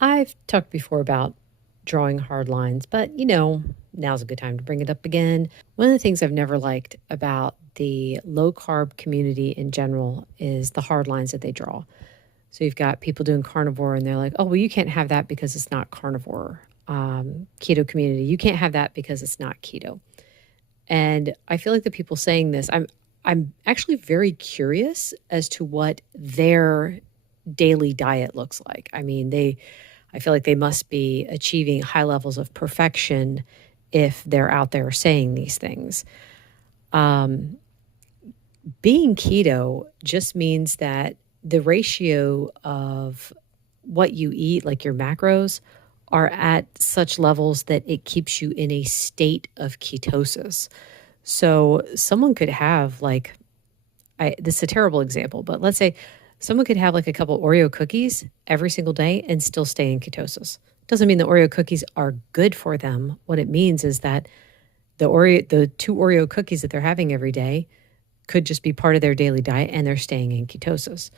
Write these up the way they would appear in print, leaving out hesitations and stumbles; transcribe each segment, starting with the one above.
I've talked before about drawing hard lines, but now's a good time to bring it up again. One of the things I've never liked about the low carb community in general is the hard lines that they draw. So you've got people doing carnivore and they're like, oh, well, you can't have that because it's not carnivore. Keto community, you can't have that because it's not keto. And I feel like the people saying this, I'm actually very curious as to what their daily diet looks like. I mean, I feel like they must be achieving high levels of perfection if they're out there saying these things. Um, Being keto just means that the ratio of what you eat, like your macros, are at such levels that it keeps you in a state of ketosis. So someone could have like, this is a terrible example, but let's say someone could have like a couple Oreo cookies every single day and still stay in ketosis. Doesn't mean the Oreo cookies are good for them. What it means is that the two Oreo cookies that they're having every day could just be part of their daily diet and they're staying in ketosis.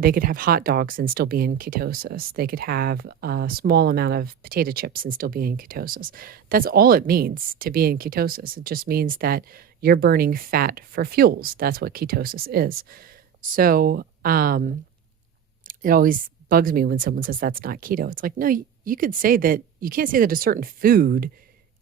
They could have hot dogs and still be in ketosis. They could have a small amount of potato chips and still be in ketosis. That's all it means to be in ketosis. It just means that you're burning fat for fuels. That's what ketosis is. So it always bugs me when someone says that's not keto. It's like, no, you could say that. You can't say that a certain food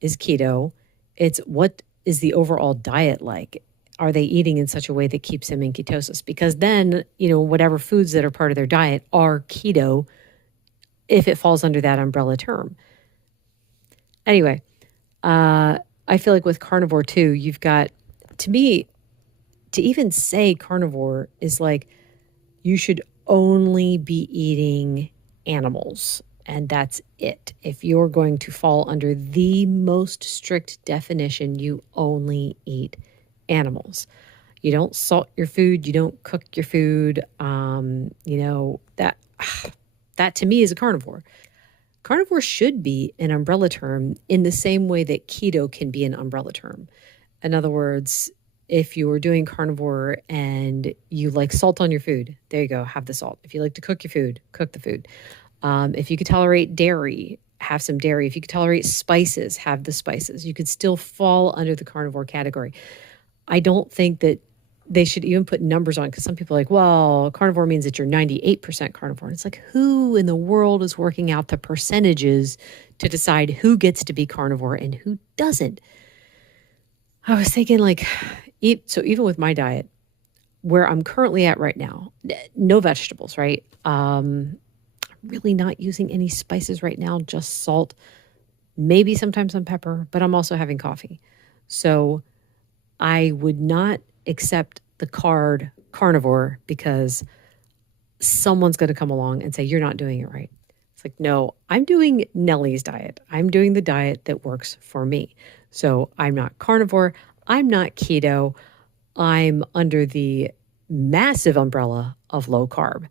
is keto. It's what is the overall diet like? Are they eating in such a way that keeps them in ketosis? Because then, whatever foods that are part of their diet are keto if it falls under that umbrella term. Anyway, I feel like with carnivore too, you've got, to me, to even say carnivore is like you should only be eating animals. And that's it. If you're going to fall under the most strict definition, you only eat animals. You don't salt your food. You don't cook your food. That that to me is a carnivore. Carnivore should be an umbrella term in the same way that keto can be an umbrella term. In other words, if you were doing carnivore and you like salt on your food, there you go, have the salt. If you like to cook your food, cook the food. If you could tolerate dairy, have some dairy. If you could tolerate spices, have the spices. You could still fall under the carnivore category. I don't think that they should even put numbers on, because some people are like, well, carnivore means that you're 98% carnivore. And it's like, who in the world is working out the percentages to decide who gets to be carnivore and who doesn't? I was thinking so even with my diet, where I'm currently at right now, no vegetables, right? Really not using any spices right now, just salt, maybe sometimes some pepper, but I'm also having coffee. So I would not accept the card carnivore because someone's going to come along and say, you're not doing it right. It's like, no, I'm doing Nellie's diet. I'm doing the diet that works for me. So I'm not carnivore. I'm not keto. I'm under the massive umbrella of low carb.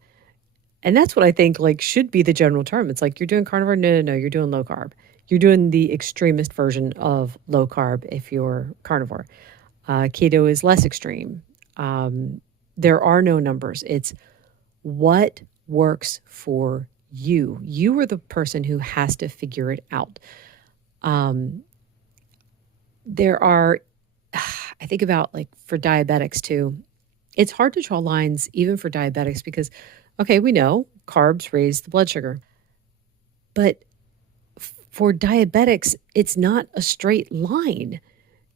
And that's what I think should be the general term. It's like, you're doing carnivore. No, you're doing low carb. You're doing the extremist version of low carb if you're carnivore. Keto is less extreme. There are no numbers. It's what works for you. You are the person who has to figure it out. There are, I think about for diabetics too, it's hard to draw lines even for diabetics because, okay, we know carbs raise the blood sugar. But for diabetics, it's not a straight line.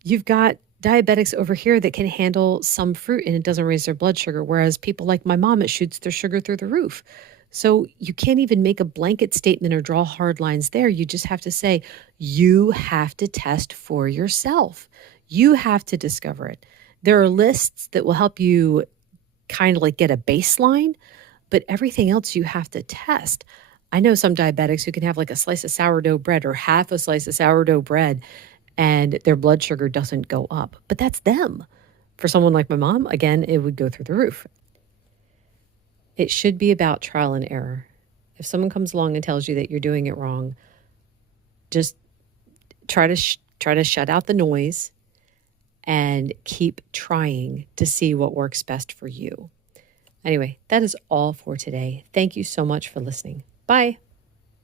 You've got diabetics over here that can handle some fruit and it doesn't raise their blood sugar, whereas people like my mom, it shoots their sugar through the roof. So you can't even make a blanket statement or draw hard lines there. You just have to say, you have to test for yourself. You have to discover it. There are lists that will help you kind of get a baseline, but everything else you have to test. I know some diabetics who can have a slice of sourdough bread or half a slice of sourdough bread and their blood sugar doesn't go up. But that's them. For someone like my mom, again, it would go through the roof. It should be about trial and error. If someone comes along and tells you that you're doing it wrong, just try to shut out the noise and keep trying to see what works best for you. Anyway, that is all for today. Thank you so much for listening. Bye.